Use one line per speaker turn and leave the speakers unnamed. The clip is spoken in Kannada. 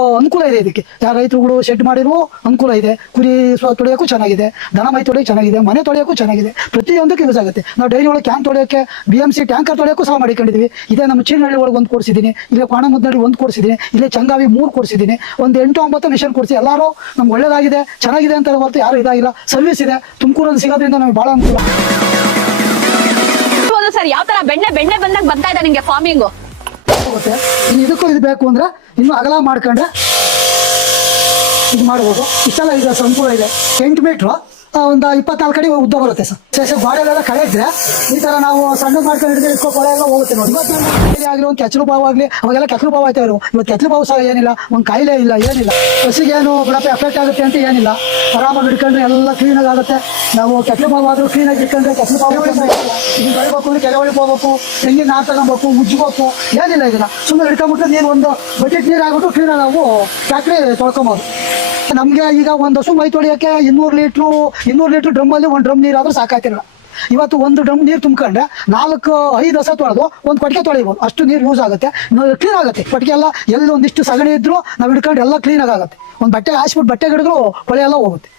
ಅನುಕೂಲ ಇದೆ ಇದಕ್ಕೆ. ಯಾವ ರೈತರುಗಳು ಶೆಡ್ ಮಾಡಿರೋ ಅನುಕೂಲ ಇದೆ. ಕುರಿ ತೊಳೆಯೋಕ್ಕೂ ಚೆನ್ನಾಗಿದೆ. ದನ ಮೈ ತೊಳೆಯೋಕೆ ಚೆನ್ನಾಗಿದೆ. ಮನೆ ತೊಳೆಯೋಕ್ಕೂ ಚೆನ್ನಾಗಿದೆ. ಪ್ರತಿಯೊಂದಕ್ಕೆ ಯೂಸ್ ಆಗುತ್ತೆ. ನಾವು ಡೈರಿ ಒಳಗೆ ಕ್ಯಾನ್ ತೊಳೆಯೋಕೆ ಬಿ ಎಂ ಸಿ ಟ್ಯಾಂಕರ್ ತೊಳೆಯೋಕ್ಕೂ ಸಹ ಮಾಡಿಕೊಂಡಿದ್ವಿ ಇದೇ ನಮ್ಮ ಚೀನಹಳ್ಳಿ ಒಳಗೆ ಒಂದು ಕೊಡಿಸಿದ್ದೀನಿ ಇಲ್ಲೇ ಕೋಣ ಒಂದು ಕೊಡಿಸಿದ್ದೀನಿ ಇಲ್ಲೇ ಚಂಗಾವಿ ಮೂರು ಕೊಡಿಸಿದ್ದೀನಿ ಒಂದು ಎಂಟು ಒಂಬತ್ತು ಮಿಷನ್ ಕೊಡಿಸಿ ಎಲ್ಲರೂ ನಮ್ಗೆ ಒಳ್ಳೇದಾಗಿದೆ, ಚೆನ್ನಾಗಿದೆ ಅಂತ ಹೊರತು ಯಾರು ಇದಾಗಿಲ್ಲ. ಸರ್ವಿಸ್ ಇದೆ. ತುಮಕೂರಲ್ಲಿ ಸಿಗೋದ್ರಿಂದ ನಮಗೆ ಭಾಳ ಅನುಕೂಲ.
ಸರ್. ಯಾವ ತರ ಬೆಣ್ಣೆ ಬೆಣ್ಣೆ ಬಂದಾಗ ಬರ್ತಾ ಇದೆ ನಿಮಗೆ ಫಾರ್ಮಿಂಗ್
ಹೋಗುತ್ತೆ ಇನ್ನು ಇದಕ್ಕೂ ಇದು ಬೇಕು ಅಂದ್ರೆ ಇನ್ನು ಅಗಲ ಮಾಡ್ಕೊಂಡ್ರೆ ಇದು ಮಾಡ್ಬೋದು. ಇಷ್ಟೆಲ್ಲ ಇದೆ ಸಂಪೂರ್ಣ ಇದೆ. ಎಂಟು ಮೀಟ್ರು ಒಂದು ಇಪ್ಪತ್ನಾಲ್ಕು ಅಡಿ ಉದ್ದ ಬರುತ್ತೆ ಸರ್. ಶೇಷ ಕಳೆ ಇದ್ರೆ ಈ ತರ ನಾವು ಸಣ್ಣ ಮಾಡ್ಕೊಂಡು ಹಿಡಿದ್ರೆ ಇಟ್ಕೋ ಕೊಳೆ ಎಲ್ಲ ಹೋಗುತ್ತೆ ನೋಡಿ. ಇವತ್ತು ಆಗಲಿ ಒಂದು ಕೆಚ್ಚಲು ಬಾವು ಆಗಲಿ, ಅವಾಗೆಲ್ಲ ಕೆಚ್ಚಲು ಬಾವು ಆಯ್ತಾ ಇರು ಇವತ್ತು ಕೆಚ್ಚಲು ಬಾವು ಸಹ ಏನಿಲ್ಲ, ಒಂದು ಕಾಯಿಲೆ ಇಲ್ಲ, ಏನಿಲ್ಲ. ಹಸಿಗೆ ಏನು ಬಿಡಪ್ಪ ಎಫೆಕ್ಟ್ ಆಗುತ್ತೆ ಅಂತ ಏನಿಲ್ಲ. ಆರಾಮಾಗಿ ಹಿಡ್ಕೊಂಡ್ರೆ ಎಲ್ಲ ಕ್ಲೀನಾಗಿ ಆಗುತ್ತೆ. ನಾವು ಕೆಚ್ಚಲು ಬಾವು ಆದ್ರೂ ಕ್ಲೀನಾಗಿ ಇಟ್ಕೊಂಡ್ರೆ ಕೆಚ್ಚಲು ಬಾವು ಇದು ಬೆಳಬೇಕು ಅಂದ್ರೆ ಒಳಗೆ ಹೋಗ್ಬೇಕು, ತೆಂಗಿನ ನಾರು ತಗೊಬೇಕು, ಉಜ್ಜಬೇಕು, ಏನಿಲ್ಲ ಇದನ್ನ. ಸುಮ್ಮನೆ ಹಿಡ್ಕೊಂಡ್ಬಿಟ್ರೆ ನೀರು ಒಂದು ಬಜೆಟ್ ನೀರು ಆಗ್ಬಿಟ್ಟು ಕ್ಲೀನಾಗಿ ನಾವು ಫ್ಯಾಕ್ಟ್ರಿ ತೊಳ್ಕೊಬೋದು. ನಮಗೆ ಈಗ ಒಂದು ಹಸು ಮೈ ತೊಳಿಯಕ್ಕೆ ಇನ್ನೂರು ಲೀಟ್ರು, ಇನ್ನೂರು ಲೀಟ್ರ್ ಡ್ರಮ್ಮಲ್ಲಿ ಒಂದು ಡ್ರಮ್ ನೀರು ಆದ್ರೂ ಸಾಕಾಗ್ತಿರಲ್ಲ ಇವತ್ತು ಒಂದು ಡ್ರಮ್ ನೀರು ತುಂಬಿಕೊಂಡ್ರೆ ನಾಲ್ಕು, ಐದು ಹಸ ತೊಳೆದು ಒಂದು ಕೊಟ್ಟಿಗೆ ತೊಳಿಬೋದು ಅಷ್ಟು ನೀರು ಯೂಸ್ ಆಗುತ್ತೆ. ಕ್ಲೀನ್ ಆಗುತ್ತೆ. ಕೊಟ್ಟಿಗೆ ಎಲ್ಲ ಎಲ್ಲಿ ಒಂದಿಷ್ಟು ಸಗಣಿ ಇದ್ರು ನಾವು ಹಿಡ್ಕೊಂಡು ಎಲ್ಲ ಕ್ಲೀನ್ ಆಗುತ್ತೆ. ಒಂದು ಬಟ್ಟೆ ಹಾಸ್ಬಿಟ್ಟು ಬಟ್ಟೆ ಹಿಡಿದ್ರು ಕೊಳೆ ಎಲ್ಲ ಹೋಗುತ್ತೆ.